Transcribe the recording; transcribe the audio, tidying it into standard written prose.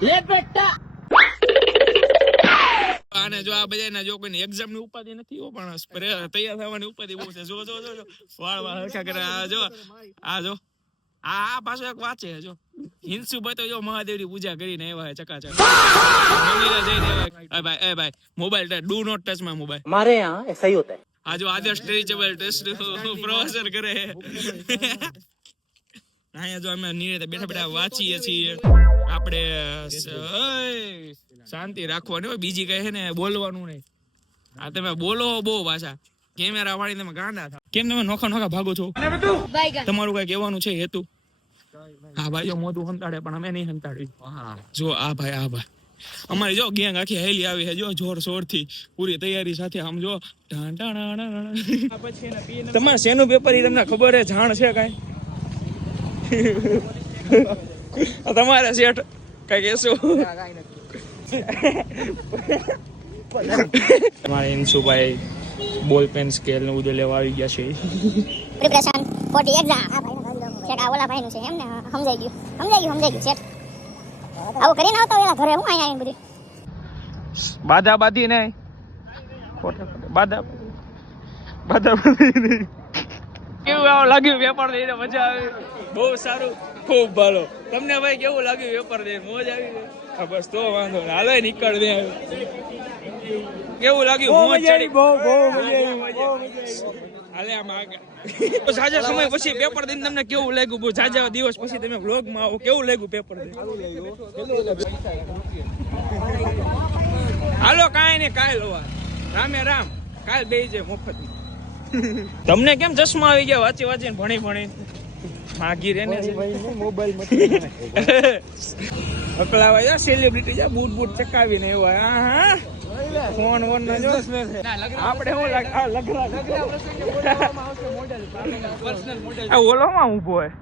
લે બેટા આને જો આ બધાના જો કોઈને એક્ઝામ ની ઉપાધિ નથી હો, પણ તૈયાર થવાની ઉપાધિ બહુ છે. જો જો જો વાળ હરખા કરે. આ જો આ પાછો એક વાંચે જો હિંસુભાઈ તો જો મહાદેવની પૂજા કરીને આવ્યા છે ચકાચક. મંદિરે જઈને ભાઈ એ ભાઈ mobile do not touch my mobile. हमारे यहाँ ऐसा ही होता है. આ જો આદર્શ ટેરિટેબલ ટેસ્ટ પ્રોફેસર કરે. અહીંયા જો અમે નિર્ણય બેઠા બેઠા વાંચીએ છીએ. આપણે શાંતિ રાખવાની હોય, બીજી કઈ છે ને બોલવાનું નહીં. આ તમે બોલો બહુ ભાષા કેમેરા વાળી તમે ગાંડા થાવ. કેમ તમે નોખા નોખા ભાગો છો? તમારું કઈ કહેવાનું છે હેતુ? હા ભાઈ જો મોઢું હંતાડે પણ અમે નહીં હંતાડી. જો આ ભાઈ અમારી જો ગેંગ આખી હેલી આવી છે જો જોર શોર થી પૂરી તૈયારી સાથે. આમ જો તમારે શેનું પેપર એ તમને ખબર છે? જાણ છે કઈ? તમારે શેઠ કઈ કેશો? તમારે ઇન્સુભાઈ બોલ પેન સ્કેલ ને બધું લેવા આવી ગયા છે. Preparation for the exam. શેઠ આ ઓલા ભાઈનું છે એમ ને? સમજાઈ ગયું શેઠ. આવું કરીને આવતા વેલા ઘરે હું અહીંયા બધી બાધા બાધી નહીં, બાધા બાધી નહીં. કેવું આવું લાગ્યું પેપર દઈને? મજા આવી? બહુ સારું, ખૂબ ભાલો. તમને ભાઈ કેવું લાગ્યું પેપર દઈને? મોજ આવી ગઈ? બસ તો વાંધો નહીં, હાલો નીકળ દે. કેવું લાગ્યું? મોજ ચડી? બહુ મજા આવી. હાલે આમ આગળ. જાજા સમય પછી પેપર દઈને તમને કેવું લાગ્યું? બહુ જાજા દિવસ પછી તમે વ્લોગમાં આવો, કેવું લાગ્યું પેપર દઈને? હાલો કાંઈ ને કાલ હોવા રામે રામ કાલ બેસી જાય મફત. તમને કેમ ચશ્મા આવી ગયા વાંચી વાંચીને ભણી માગી રે ને મોબાઈલ અકળાવા સેલિબ્રિટી જા બૂટ ચકાવીને એવા. હા ફોન વોન ના જો આપણે શું લાગે આ લગરા ઓલોમાં ઊભો હોય.